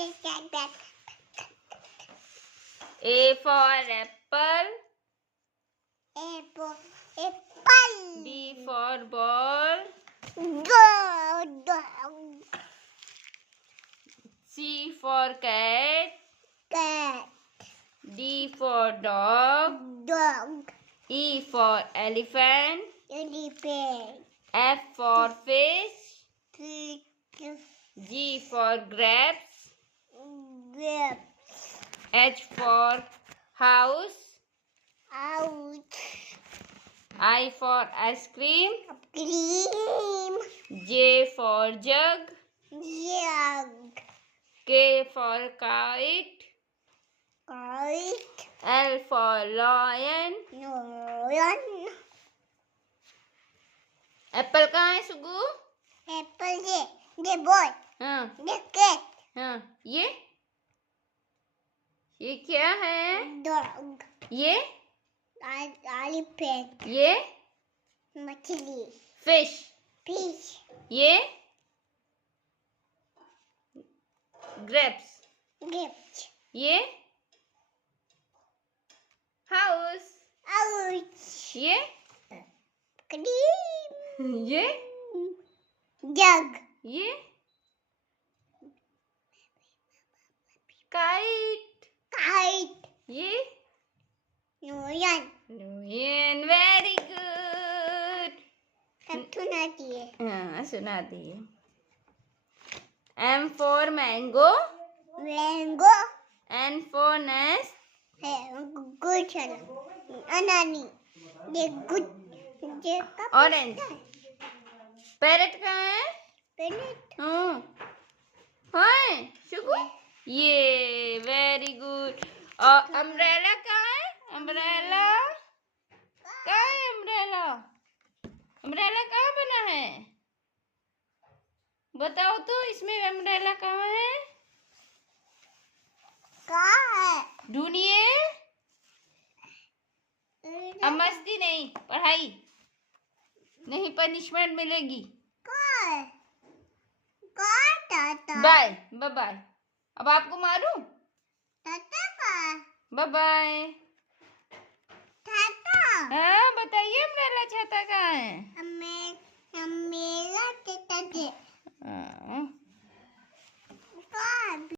A for apple. A for apple. B for ball. Dog. C for cat. Cat. D for dog. Dog. E for elephant. Elephant. F for fish. Fish. G for grapes. Grape. H for house. Out. I for ice cream. Cream. J for jug. Jug. K for kite. Kite. L for lion. Lion. Apple कहाँ है सुगु? Apple. The boy. हाँ The cat. हाँ ये क्या है? Dog. ये Elephant. ये मछली. फिश. Fish. ये ग्रेप्स. Grape. ये हाउस. Out. ये Cream. ये Jug. ये काइट. Kite. ये Lion. लियन. Very good. सब सुनाती है. हाँ सुना दिए. M for mango. Mango. N for nest. है good चला. अनानी. ये good. ये कब Orange. पैरेट कहाँ है? Parrot. हाँ शुगु. ये वेरी गुड. और अम्ब्रेला कहाँ है? अम्ब्रेला कहाँ है? अम्ब्रेला अम्ब्रेला कहाँ बना है? बताओ तो इसमें अम्ब्रेला कहाँ है? कहाँ है? ढूंढिए. अब मस्ती नहीं, पढ़ाई नहीं, पनिशमेंट मिलेगी. कहाँ है? कहाँ टाटा? Bye bye bye. अब आपको मारूं? टाटा कहाँ? Bye bye. टाटा. हाँ बताइए अम्ब्रेला छाता कहाँ है? मेरा टाटा दे. हाँ. कहाँ?